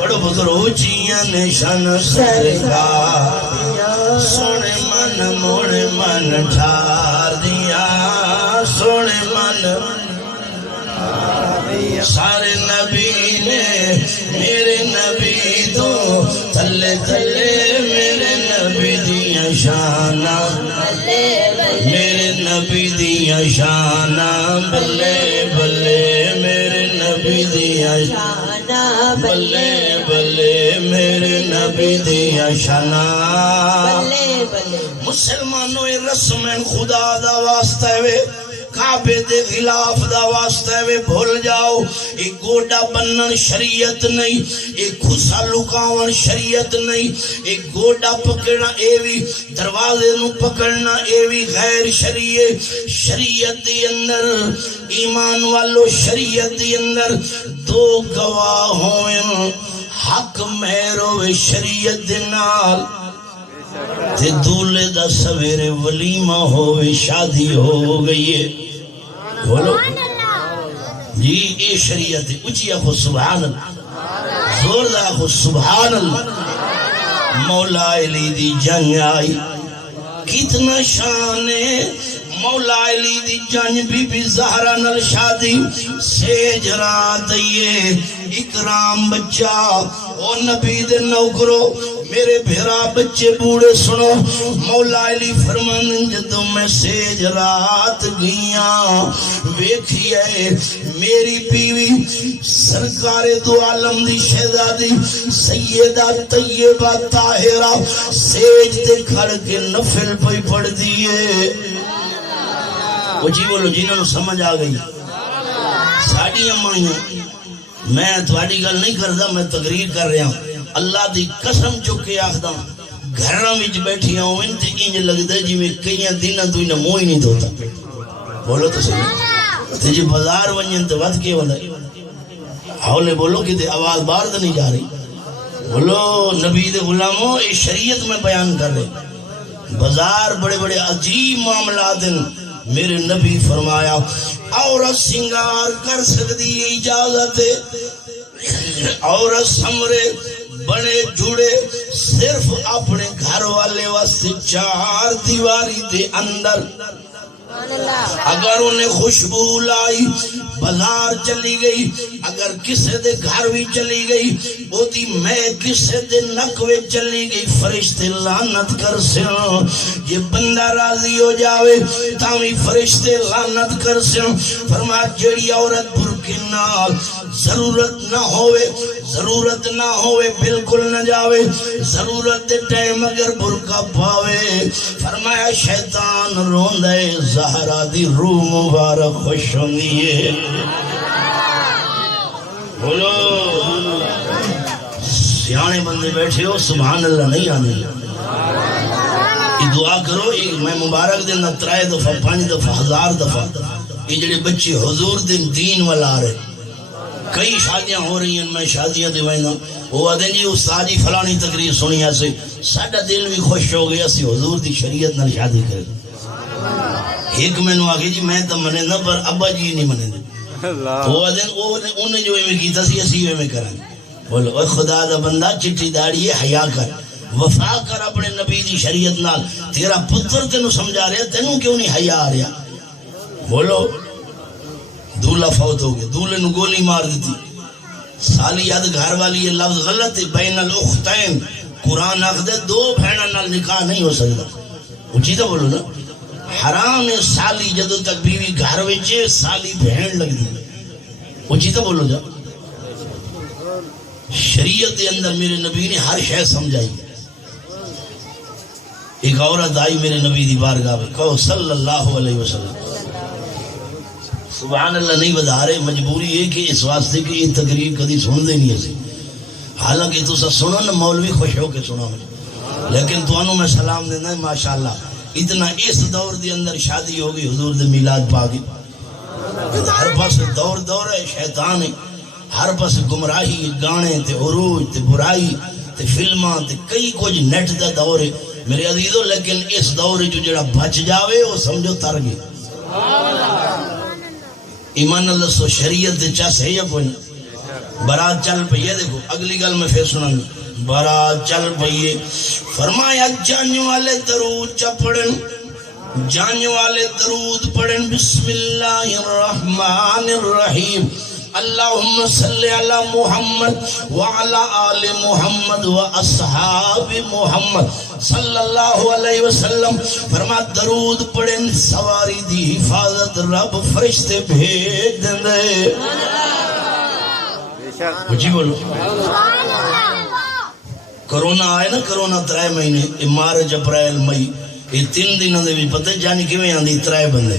بڑو بکرو چیاں نشان سرکار سونے من موڑے من ٹھار دیا سونے من سارے نبی نے میرے نبی تو تھلے تھلے میرے نبی دیا شانہ میرے نبی دیا شانہ بلے بلے میرے نبی دیا شانہ بلے بلے میرے نبی دیا شانہ مسلمانوں رسم خدا دا واسطہ ہے کعبے دے خلاف دا واسطہ ہے بھول جاؤ ایک گوڑا بنن شریعت نہیں ایک خسا لکاون شریعت نہیں ایک گوڑا پکڑنا ایوی دروازے نو پکڑنا ایوی غیر شریعت دی اندر ایمان والو شریعت دی اندر دو گواہ ہوئے حق مہرو شریعت دی نال تے دولے دا سویرے ولیمہ ہوئے شادی ہو گئی ہے بولو جی اے شریعت اچھی آخو سبحان اللہ زور دا آخو سبحان اللہ مولا علی دی جنگ آئی کتنا شان ہے مولا علی دی جنگ بی بی زہرہ نل شادی سیج رات یہ اکرام بچہ او نبی دے نوکرو میرے بھیرا بچے بوڑے سنو مولا علی فرمان جدوں میں سیج رات گیاں ویکھی ہے میری بیوی سرکار دو عالم دی شہزادی سیدہ طیبہ طاہرہ سیج دے کھڑ کے نفل پہ پڑھ دیئے وہ جی بولو جنہوں نے سمجھ آ گئی ساڑی امائیاں میں تھوڑی گل نہیں کردا میں تقریر کر رہا ہوں اللہ دی قسم چکے آخدہ گھروں میں بیٹھی ہوں انتے انج لگتا ہے جی میں کئی دنوں تو انہیں موہ ہی نہیں دھوتا بولو تو صحیح تے جی بازار ونجن تے ود کے والا حولے بولو کہ تے آواز باہر تو نہیں جا رہی بولو نبی دے غلاموں اس شریعت میں بیان کر رہے بازار بڑے بڑے عجیب معاملات ہیں میرے نبی فرمایا عورت سنگار کر سکتی اجازت ہے عورت سمرے بڑے جڑے صرف اپنے گھر والے واسطے چار دیواری دے اندر اگر انہیں خوشبو لائی بازار چلی گئی اگر کسے دے گھر بھی چلی گئی وہ دی میں کسے دے نکوے چلی گئی فرشتے لعنت کر سیاں یہ بندہ راضی ہو جاوے تاوی فرشتے لعنت کر سیاں فرمایا جڑی عورت برکے نال ضرورت نہ ہوئے بالکل نہ جاوے ضرورت دے ٹائم اگر برکا پاوے فرمایا شیطان روندے زہرا دی روح مبارک خوش ہوندی ہے بولو سیانے بندے بیٹھے ہو سبحان اللہ نہیں آنے یہ دعا کرو میں مبارک دن 3 دفعہ 5 دفعہ 1000 دفعہ یہ جڑے بچے حضور دین والا آ رہے کئی شادیاں ہو رہی ہیں میں شادیاں دیوائنا وہ آدھیں جی استاد جی فلانی تقریر سنی ایسے ساڑھا دل بھی خوش ہو گیا سی حضور دی شریعت نال شادی کرے ایک میں نو آگے جی میں تو منے نہ پر ابا جی نہیں منے دے تو وہ آدھیں انہیں جو میں کیتا سی اسی میں کریں بولو اے خدا دا بندہ چٹی داڑی ہے حیا کر وفا کر اپنے نبی دی شریعت نال تیرا پتر تینوں سمجھا رہا تینوں کیوں نہیں حیا آ رہا بولو دولہ فوت ہو گیا دولے نو گولی مار دیتی سالی یاد گھر والی یہ لفظ غلط ہے بین الاختین قرآن آخدے 2 بھیڑا نال نکاح نہیں ہو سکتا اچھی تو بولو نا حرام ہے سالی جدو تک بیوی گھر وچے سالی بھیڑ لگ دی اچھی تو بولو جا شریعت دے اندر میرے نبی نے ہر شے سمجھائی ایک عورت آئی میرے نبی دی بارگاہ میں کہو صلی اللہ علیہ وسلم سبحان اللہ نہیں بتا رہے مجبوری ہے کہ اس واسطے کہ یہ تقریر کدی سن دے نہیں ہے حالانکہ تو سنو نا مولوی خوش ہو کے سنا مجھے لیکن تو انہوں میں سلام دینا ہے ماشاءاللہ اتنا اس دور دے اندر شادی ہوگی حضور دے میلاد پاکی ہر پاس دور ہے شیطان ہے ہر پاس گمراہی گانے تے عروج تے برائی تے فلماں تے کئی کچھ نیٹ دا دور ہے میرے عزیزو لیکن اس دور جو جڑا بچ جاوے وہ سمجھو تر گئے ایمان اللہ سو شریعت دے چاس ہے یا کوئی بارات چل پئی ہے. دیکھو اگلی گل میں پھر سنن. بارات چل پئی ہے. فرمایا جان والے درود چ پڑھن, جان والے درود پڑھن. بسم اللہ الرحمن الرحیم. اللہم صلی علی محمد وعلی آل محمد واصحاب محمد صلی اللہ علیہ وسلم. فرما درود پڑھن سواری دی حفاظت رب فرشتے بھیج دے. جی بولو. کرونا آئے نا, کرونا 3 مہینے مارچ اپریل مئی یہ 3 دنوں دے بھی پتہ جانی کیویں آندی 3 بندے.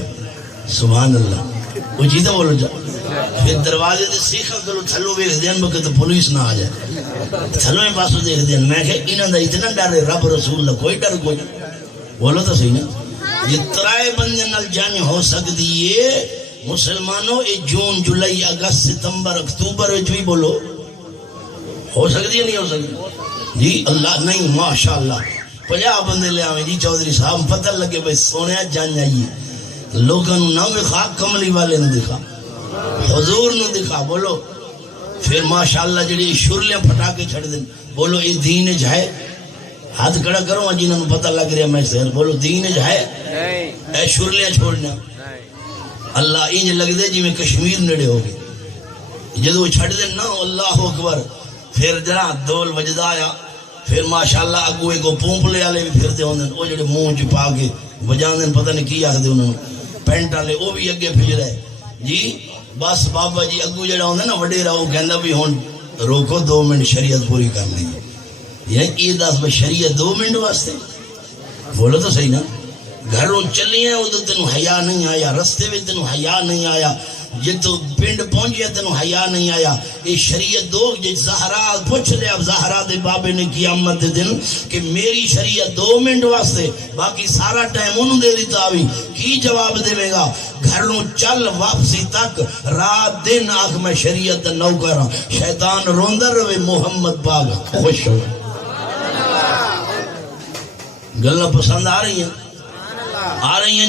سبحان اللہ. وہ جی تو بولو جا. پھر دروازے دے سیکھا کرو تھلو ویکھ دین بکے تو پولیس نہ آ جائے. تھلو میں پاسو دیکھ دین. میں کہ انہاں دا اتنا ڈر ہے رب رسول دا کوئی ڈر کوئی. بولو تو صحیح نا. یہ 3 بندے نال جان ہو سکتی ہے مسلمانوں. یہ جون جولائی اگست ستمبر اکتوبر وچ بھی بولو ہو سکتی ہے نہیں ہو سکتی جی. اللہ نہیں ماشاءاللہ 50 بندے لے آویں جی چودھری صاحب پتہ لگے بھئی سونیا جان آئیے. لوگوں نہ دکھا, کملی والے نے دکھا, حضور نے دکھا. بولو پھر ماشاءاللہ جڑی شرلیاں پھٹا کے چھڑ دیں. بولو یہ دین ہے. ہاتھ کھڑا کرو جنہوں نے پتہ لگ رہا میں سہر. بولو دین ہے اے شرلیاں چھوڑنا. اللہ انج لگ دے جی میں کشمیر نڑے ہوگی جدو چھڑ دیں نا. اللہ اکبر. پھر جنا دول وجدہ آیا. پھر ماشاءاللہ اگوے کو پونپلے والے بھی پھرتے ہوندے. وہ جڑے منہ چ پا کے وجان دین پتہ نہیں کی آکھدے انہوں پینٹ والے وہ بھی اگے پھر رہے جی. بس بابا جی اگو جڑا ہوندا نا وڈیرا وہ کہندا بھی ہن روکو 2 منٹ شریعت پوری کرنی ہے. یعنی یہ دس بھائی شریعت 2 منٹ واسطے. بولو تو صحیح نا. گھروں چلی ہیں ادھر تینوں حیا نہیں آیا, رستے میں تینوں حیا نہیں آیا, جی تو پنڈ پہنچیا تینوں حیا نہیں آیا. یہ شریعت دو جی زہرا پوچھ لے. اب زہرا دے بابے نے قیامت دے دن کہ میری شریعت 2 منٹ واسطے باقی سارا ٹائم انہوں دے دیتا بھی کی جواب دے گا. گھروں چل واپسی تک رات دن آنکھ میں شریعت دا نوکر ہوں. شیطان روندر روے محمد پاک خوش ہو. گلنا پسند آ رہی ہیں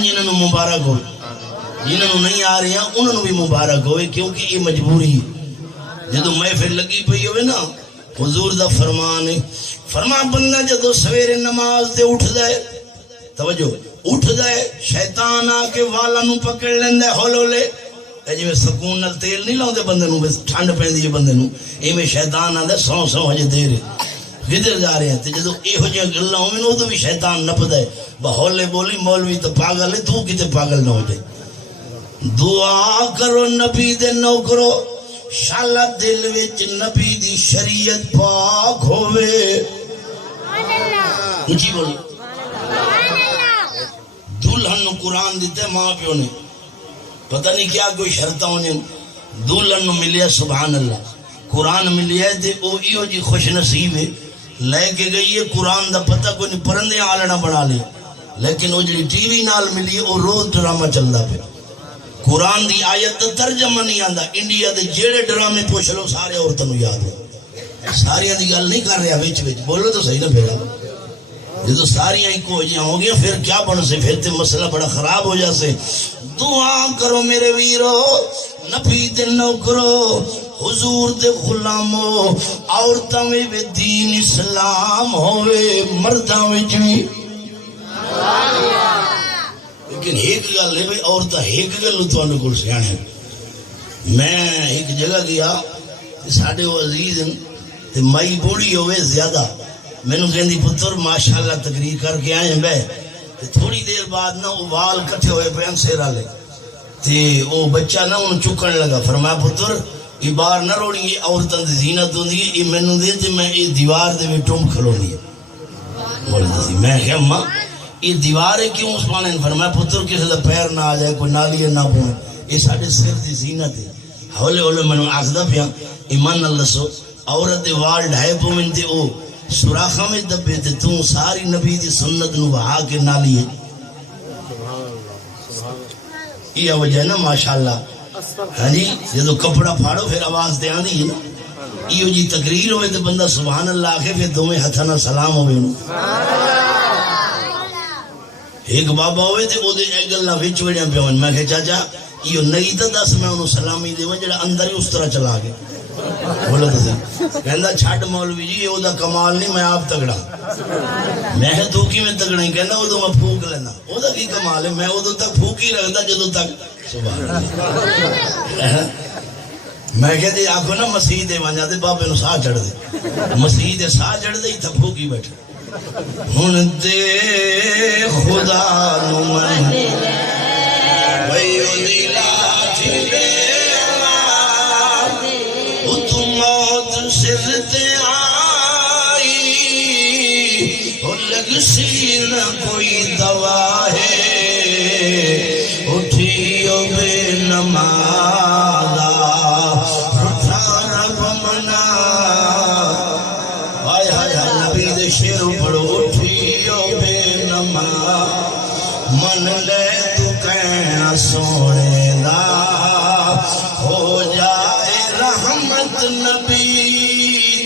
جنہوں نے مبارک ہو. جنہوں نہیں آ رہے ہیں انہوں بھی مبارک ہوئے کیونکہ یہ مجبوری ہے. جدو محفل لگی پئی ہوئے نا حضور دا فرمان ہے. فرما بندہ جدو سویرے نماز دے اٹھ دائے, توجہ اٹھ دائے, شیطان آ کے والا نو پکڑ لیندے ہولو لے. جی میں سکون نال تیل نہیں لاؤں دے بندے نو, ٹھنڈ پیندی ہے بندے نو. ایویں شیطان آ دے سو ہجے دے رہے کدھر جا رہے ہیں. جدو یہو جہاں گلاں ہوئیں ادو بھی شیطان نپدا ہے. بہولے بولی مولوی تو پاگل ہے, تو کتے پاگل نہ ہو جائے. دعا کرو نبی دے نوکرو شالا دل وچ نبی دی شریعت پاک ہوئے. اونچی بولی. دلہن نو قرآن دیتے ماں پیو نے, پتہ نہیں کیا کوئی شرطہ ہونے. دلہن نو ملیا سبحان اللہ قرآن ملیا ہے. تے او ایو جی خوش نصیب ہے لے کے گئی ہے قرآن دا پتہ کوئی نہیں, پرندے آلنا بنا لیا. لیکن وہ جی ٹی وی نال ملی وہ روز ڈرامہ چلتا پہ. قرآن دی آیت دا ترجمہ نہیں آندا. انڈیا دے جیڑے ڈرامے پوچھ لو سارے عورتوں نو یاد ہو. ساریاں دی گل نہیں کر رہا وچ وچ. بولو تو صحیح نہ پھیلا. جدو ساریاں ایک ہو جائیں ہو گیا پھر کیا بن سے, پھر تے مسئلہ بڑا خراب ہو جاسے. دعا کرو میرے ویرو نبی دے نوکرو حضور دے غلامو. عورتاں میں بھی دین اسلام ہوئے, مرداں میں بھی. لیکن ایک گل ہے بھئی عورتاں ایک گل تواڈے کول سیانے. میں ایک جگہ گیا ساڈے وہ عزیز تے مائی بوڑھی ہوئے زیادہ, مینوں کہندی پتر ماشاءاللہ تقریر کر کے آئے بے. تھوڑی دیر بعد نا وہ وال کٹھے ہوئے پے سیر والے تے وہ بچہ نا انہوں چکن لگا. فرمایا پتر یہ باہر نہ روڑی, یہ عورتاں دی زینت ہوندی ہے, یہ مینوں دے تے میں یہ دیوار دے وچ ٹم کھلونی ہے. میں کہ اماں یہ دیواریں کیوں اس پانے. فرمایا پتر کسی دا پیر نہ آ جائے, کوئی نالی نہ پوے, یہ ساڈے سر دی زینت ہے. ہولے ہولے مینوں آکھدا پیا ایمان نال دسو عورت دے وال ڈھائے پویں تے او سوراخاں وچ دبے تے تو ساری نبی دی سنت نو بہا کے نالی ہے. یہ وجہ نا ماشاءاللہ. ہاں جی جدو کپڑا پھاڑو پھر آواز تے آندی ہے نا. ایو جی تقریر ہوئے تے بندہ سبحان اللہ آکھے پھر دوویں ہتھاں نال سلام ہوئے انہوں. ایک بابا ہوئے تے او دے اے گلاں وچ وڑیاں پیاں. میں کہ چاچا ایو نہیں تے دس میں انہوں سلامی دیواں جڑا اندر ہی اس طرح چلا گیا. بولو تو صحیح کہندا چھڈ مولوی جی او دا کمال نہیں میں آپ تگڑا میں تو کی میں تگڑا ہی کہندا اودوں میں پھونک لینا او دا کی کمال ہے میں اودوں تک پھونک ہی رکھدا جدوں تک سبحان اللہ میں کہتے آخو نا مسیح دے ونجا تے بابے نو ساہ چڑھ دے مسیح دے ساہ چڑھ دے تھا پھوکی بیٹھے ہن دے خدا نو من بھئی او دی لاٹھی دے او تو موت سر تے آئی او لگ سی نہ کوئی دوا ہے اٹھیو بے نمازا شیر پڑھو اٹھیو بے نما من لے تو کہنا سونے دا ہو جائے رحمت نبی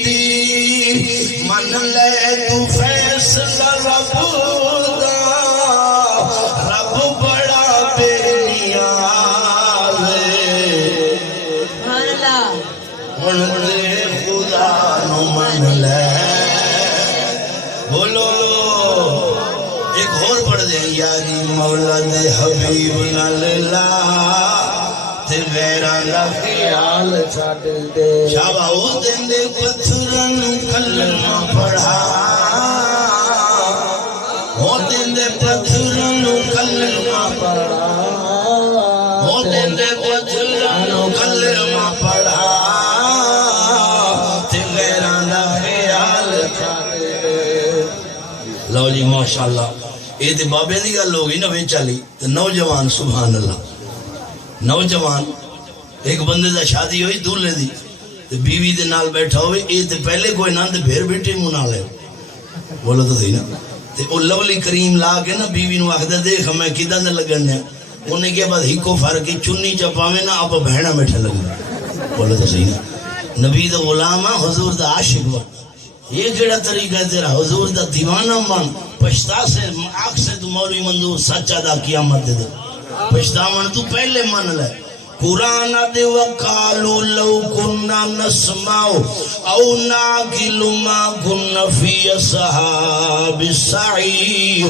دی من لے تو فیصلہ رب دا رب بڑا بے نیاز من لے خدا نو من لے بولو ایک اور پڑھ دیں یاری مولا دے حبیب ناللہ تے غیران دا خیال چھاڑ دے شابہ او دن دے پتھرن کلمہ پڑھا او دن دے پتھرن کلمہ پڑھا او دن دے پتھرن کلمہ پڑھا تے غیران دا خیال چھاڑ لو جی ماشاءاللہ یہ تے بابے دی گل ہو گئی نا وچ چلی تے نوجوان سبحان اللہ نوجوان ایک بندے دا شادی ہوئی دولے دی تے بیوی دے نال بیٹھا ہوئے اے تے پہلے کوئی نہ تے پھر بیٹھے منہ نال ہے بولو تو صحیح نا تے او لولی کریم لا کے نا بیوی نو آکھدا دیکھ میں کیداں دے لگن ہے انہیں کہا بعد ہکو فرق چنی چپاویں نا آپ بہنا بیٹھا لگے بولو تو صحیح نا نبی دا غلام حضور دا عاشق بن یہ کیڑا طریقہ ہے تیرا حضور دا دیوانہ من پشتا سے آنکھ سے تو مولوی منظور سچا دا قیامت دے دے پشتا من تو پہلے من لے قرآن دے وقالو لو کننا نسماؤ او ناکلو ما کننا فی اصحاب السعیر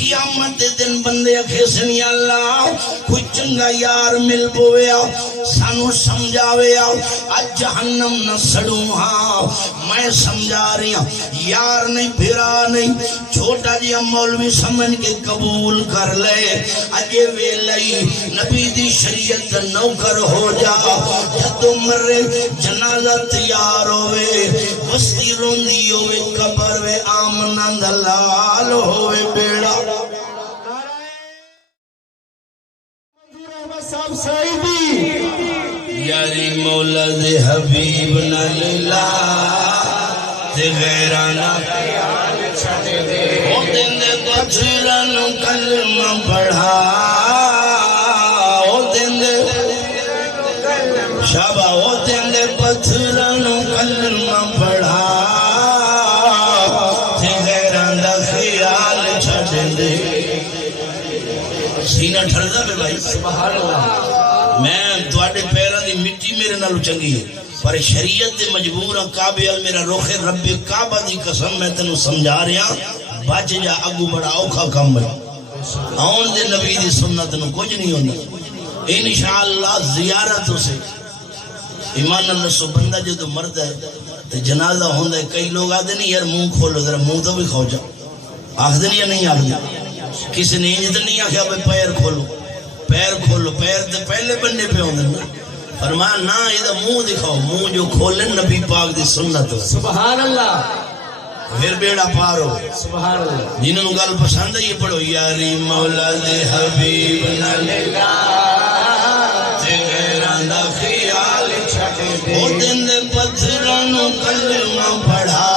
قیامت دن بندے اکھے سنی اللہ کوئی چنگا یار مل پویا سانو سمجھاویا آج جہنم نہ سڑوں ہاں میں سمجھا رہی ہوں یار نہیں بھرا نہیں چھوٹا جی مولوی سمجھ کے قبول کر لے اجے ویلئی نبی دی شریعت نوکر ہو جا جدو مرے جنازہ تیار ہوئے بستی روندی ہوئے قبر وے آمنہ دلال ہوئے بیڑا یاری مولا دے حبیب ناللہ تے غیرانا او دن دے پتھرن کلمہ پڑھا او دن دے شابہ او دن دے پتھرن کلمہ پڑھا تے غیرانا خیال چھڑ دے سینہ ٹھردہ پہ بھائی سبحان اللہ میں تواڈے پیراں دی مٹی میرے نالو چنگی ہے پر شریعت دے مجبور ہاں کعبے ال میرا رخ رب کعبہ دی قسم میں تینوں سمجھا رہا بچ جا اگو بڑا اوکھا کم ہے آن دے نبی دی سنت نو کچھ نہیں ہونا انشاءاللہ زیارتوں سے ایمان اللہ سو بندہ جدو مرد ہے تو جنازہ ہوندہ ہے کئی لوگ آدھے نہیں یار منہ کھولو ذرا منہ تو بھی کھو جا آخ دے نہیں یا نہیں آخ دے کسی نے انجھ تو نہیں آخیا بھائی پیر کھولو پیر تے پہلے بننے پہ ہوندے نا فرمایا نا یہ منہ دکھاؤ منہ جو کھولے نبی پاک دی سنت ہے سبحان اللہ پھر بیڑا پار ہو سبحان اللہ جنہوں گل پسند ہے یہ پڑھو یاری مولا دے حبیب ناللہ تے غیران دا خیال چھٹے دے او دن دے پتھران کلمہ پڑھا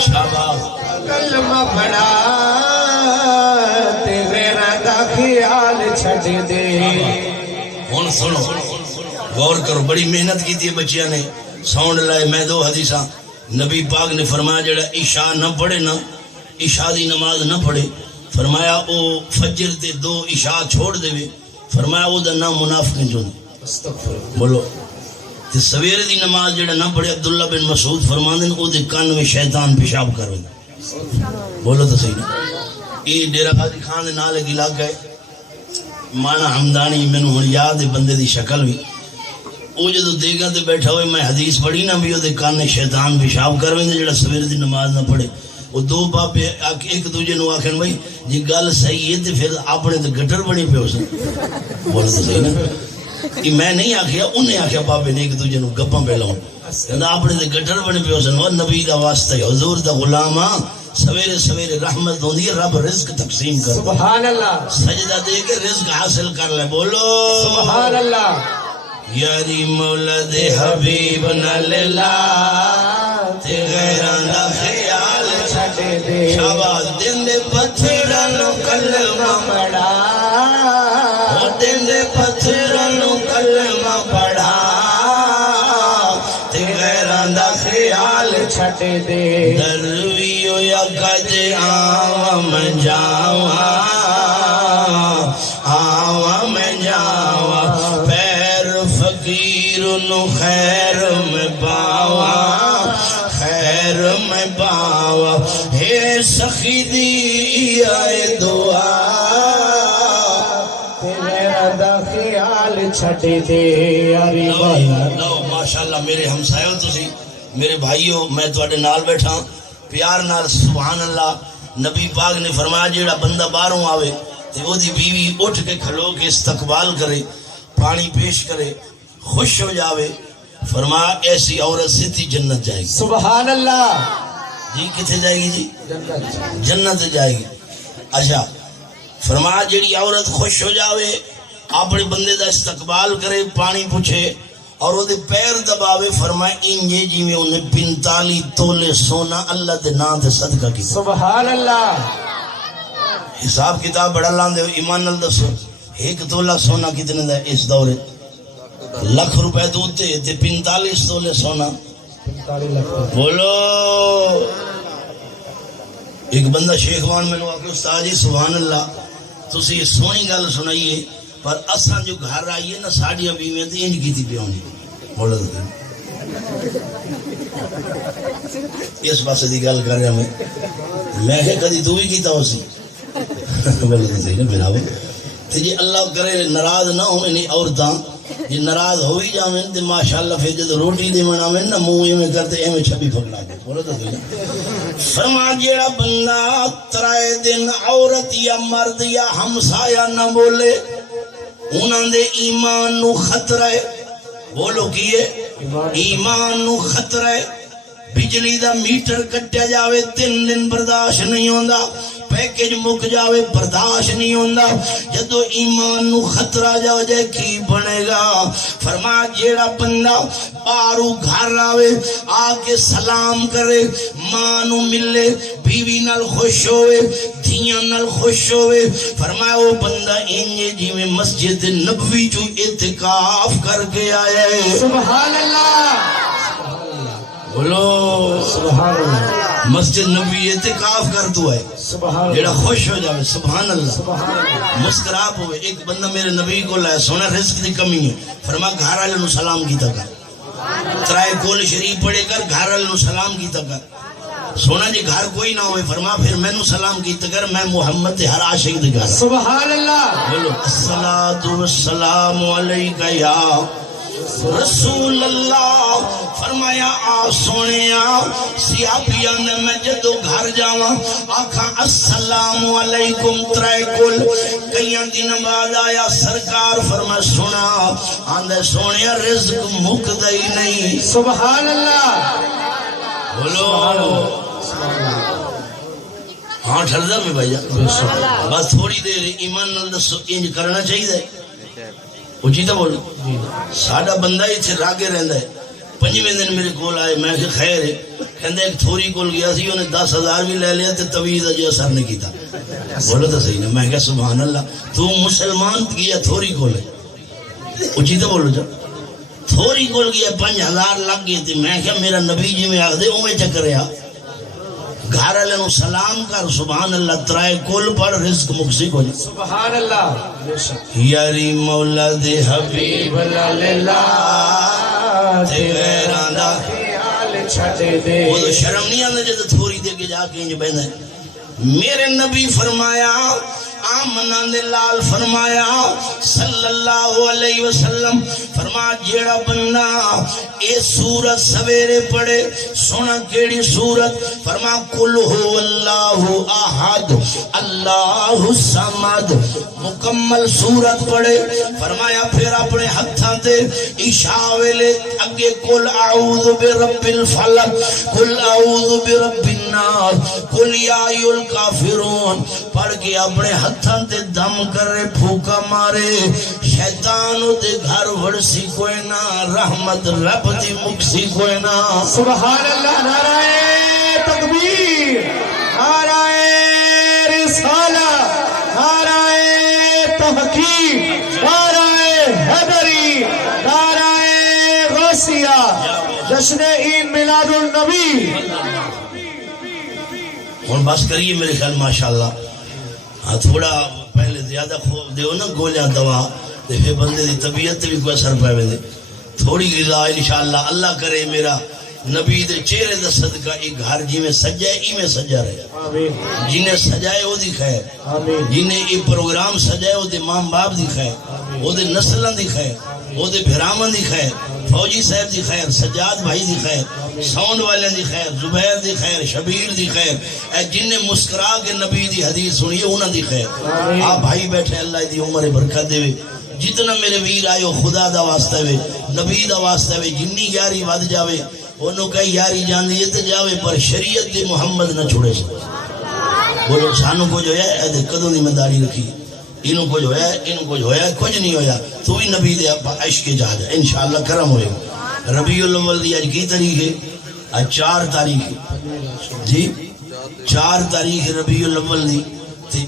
شاباش کلمہ پڑھا تے غیران دا خیال چھٹے دے ہن سنو غور کرو بڑی محنت کی تھی بچیاں نے ساؤنڈ لائے میں دو حدیثاں نبی پاک نے فرمایا جڑا عشاء نہ پڑھے نا عشاء دی نماز نہ پڑھے فرمایا او فجر دے دو عشاء چھوڑ دے فرمایا او دا نام منافق نہیں جو بولو تے سویرے دی نماز جڑا نہ پڑھے عبداللہ بن مسعود فرماندے او دے کان میں شیطان پیشاب کر ویندا بولو تو صحیح نا یہ ڈیرہ غازی خان دے نال ایک علاقہ ہے مانا حمدانی مینوں ہن یاد ہے بندے دی شکل بھی او جدو دیگا تے بیٹھا ہوئے میں حدیث پڑھی نا بھی او دے کان میں شیطان پیشاب کر ویندا جڑا سویرے دی نماز نہ پڑھے وہ دو بابے ایک دوجے نو آکھن بھائی جی گل صحیح ہے تے پھر اپنے تے گٹر بنی پے سن بولو تو صحیح نا کہ میں نہیں آخیا انہیں آخیا بابے نے ایک دوجے نو گپاں پہ لاؤں اپنے تے گٹر بنے پہ سن وہ نبی دا واسطہ ہے حضور دا غلام ہاں سویرے سویرے رحمت ہوندی ہے رب رزق تقسیم کر سبحان اللہ سجدہ دے کے رزق حاصل کر لے بولو سبحان اللہ یاری مولا دے حبیب نال لا تے غیراں دا خیال چھڈ دے شاباش دین دے پتھراں نو کلمہ پڑھا او دین دے پتھراں نو کلمہ پڑھا تے غیراں دا خیال چھڈ دے درویو یا کج آواں میں جاواں آواں میں جاواں پیر فقیر نو خیر میں پاواں خیر میں پاواں ہے سخی دی آئے دعا تیرا دا خیال چھڈ دے یاری لو ماشاءاللہ میرے ہمسایو تسی میرے بھائیو میں تواڈے نال بیٹھا پیار نال سبحان اللہ نبی پاک نے فرمایا جیڑا بندہ باہروں آوے تے او دی بیوی اٹھ کے کھلو کے استقبال کرے پانی پیش کرے خوش ہو جاوے فرمایا ایسی عورت سیدھی جنت جائے گی سبحان اللہ جی کتنے جائے گی جی جنت جنت جائے گی اچھا فرمایا جیڑی عورت خوش ہو جاوے اپنے بندے دا استقبال کرے پانی پوچھے اور وہ دے پیر دباوے فرمائے انجے جی میں انہیں 45 تولے سونا اللہ دے نام دے صدقہ کی سبحان اللہ حساب کتاب بڑا لاندے ہو ایمان نال دسو ایک تولہ سونا کتنے دا اس دورے لکھ روپے دوتے تے 45 تولے سونا بولو ایک بندہ شیخوان میں نوا کہ استاد جی سبحان اللہ تسی سونی گل سنائیے پر اساں جو گھر آئیے نا ساڑیاں بیویاں تے انج کیتی پی ہونی بولو اس پاسے دی گل کر رہا میں کہ کدی تو بھی کیتا ہو سی بولو تو صحیح نا بھراو تے جی اللہ کرے ناراض نہ ہو انہیں عورتاں جی ناراض ہو ہی جاویں تے ماشاءاللہ پھر جد روٹی دے بناویں نا منہ ایویں کرتے ایویں چھبی پکڑا دے بولو تو صحیح فرما جیڑا بندہ ترائے دن عورت یا مرد یا ہمسایہ نہ بولے انہاں دے ایمان نو خطرہ ہے بولو کیے ایمان نو خطرہ ہے بجلی دا میٹر کٹیا جاوے 3 دن برداشت نہیں ہوندا پیکج مک جاوے برداشت نہیں ہوندا جدو ایمان نو خطرہ جا جائے کی بنے گا فرما جیڑا بندہ بارو گھر آوے آکے سلام کرے ماں نو ملے بیوی نال خوش ہوئے دھیاں نال خوش ہوئے فرمایا وہ بندہ انجے جی میں مسجد نبوی جو اعتکاف کر کے آیا ہے سبحان اللہ بولو سبحان اللہ مسجد نبی اعتکاف کر تو ہے سبحان جیڑا اللہ خوش ہو جاوے سبحان اللہ سبحان اللہ مسکراب ہوئے ایک بندہ میرے نبی کو لائے سونا رزق دی کمی ہے فرما گھر والے نو سلام کیتا کر ترائے کول شریف پڑھے کر گھر والے نو سلام کیتا کر سونا جی گھر کوئی نہ ہوئے فرما پھر میں نو سلام کیتا کر میں محمد ہر عاشق دے گھر سبحان اللہ بولو الصلاۃ والسلام علیکہ یا رسول اللہ فرمایا آ سونیا سیابیاں نے میں جدو گھر جاواں آکھاں السلام علیکم ترائے کل کئیاں دن بعد آیا سرکار فرما سنا آندے سونیا رزق مکدا ہی نہیں سبحان اللہ بولو ہاں ٹھردا میں بھائی بس تھوڑی دیر ایمان نال دسو انج کرنا چاہیے اچھی تو بولو ساڑا بندہ ہی تھے راگے رہندا ہے 5ویں دن میرے کول آئے میں کہ خیر ہے کہندے ایک تھوری کول گیا سی انہیں 10,000 بھی لے لیا تے تویز جو اثر نہیں کیتا بولو تو صحیح نا میں کہ سبحان اللہ تو مسلمان گیا تھوری کول ہے اچھی تو بولو جا تھوری کول گیا 5,000 لگ گئے تے میں کہ میرا نبی جی میں آخ دے اویں چکر رہا گھر والے نو سلام کر سبحان اللہ ترائے کل پر رزق مکسی کو جائے سبحان اللہ یاری مولا دے حبیب اللہ تے غیراں دا خیال چھڈ دے. وہ تو شرم نہیں آتا جب تھوڑی دے کے جا کے انج بہنا ہے. میرے نبی فرمایا آمنہ دے لال فرمایا صلی اللہ علیہ وسلم فرما جیڑا بندہ اے سورت سویرے پڑھے سونا کیڑی سورت فرما قل هو اللہ احد اللہ الصمد مکمل سورت پڑھے فرمایا پھر اپنے ہتھاں تے عشاء ویلے اگے قل اعوذ برب الفلق قل اعوذ برب الناس قل یا ایھا الکافرون پڑھ کے اپنے ہتھاں تے دم کرے پھوکا مارے شیطان دے گھر ورسی کوئی نہ رحمت رب دی مکسی کوئی نہ. سبحان اللہ. نعرہ تکبیر، نعرہ رسالہ، نعرہ تحقیق، نعرہ حیدری، نعرہ غوثیہ، جشن عید میلاد النبی. ہن بس کریے میرے خیال ماشاءاللہ. ہاں تھوڑا پہلے زیادہ خوف دیو نا گولیاں دوا تے پھر بندے دی طبیعت بھی کوئی اثر پاوے دے. تھوڑی غذا انشاءاللہ اللہ کرے میرا نبی دے چہرے دا صدقہ ایک گھر جی میں سجائے ای میں سجا رہے. آمین. جنہیں سجائے وہ دی خیر، آمین. جنہیں یہ پروگرام سجائے وہ دے ماں باپ دی خیر، وہ دے نسلوں دی خیر، وہ دے بھرامن دی خیر، فوجی صاحب دی خیر، سجاد بھائی دی خیر، ساؤنڈ والے دی خیر، زبیر دی خیر، شبیر دی خیر، اے جنہیں مسکرا کے نبی دی حدیث سنیے انہاں دی خیر. آپ بھائی بیٹھے اللہ دی عمر برکت دے. جتنا میرے ویر آئے خدا دا واسطہ وے نبی دا واسطہ وے جنی یاری ود جاوے انہوں کئی یاری جان دیئے تے جاوے پر شریعت دے محمد نہ چھوڑے سے. بولو سانو کچھ ہویا ہے اے کدوں دی مداری رکھی انہوں کچھ ہویا ہے انہوں کچھ ہویا ہے کچھ نہیں ہویا تو بھی نبی دے عشق جا جا انشاءاللہ کرم ہوئے گا. ربیع الاول دی آج کی تاریخ ہے؟ آج 4 تاریخ جی 4 تاریخ ربیع الاول دی.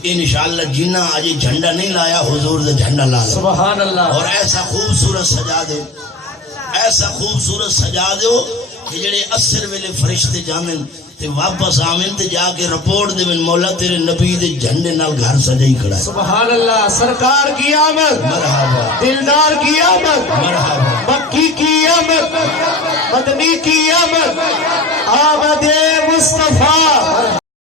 انشاءاللہ جنہ آج جھنڈا نہیں لایا حضور دے جھنڈا لا لے. سبحان اللہ. اور ایسا خوبصورت سجا دو ایسا خوبصورت سجا دو کہ جڑے اثر ویلے فرشتے جامن تے واپس آمن تے جا کے رپورٹ دے من مولا تیرے نبی دے جھنڈے نال گھر سجائی کھڑا ہے. سبحان اللہ. سرکار کی آمد، مرحبا دلدار کی آمد، مرحبا مکی کی آمد، مدنی کی آمد.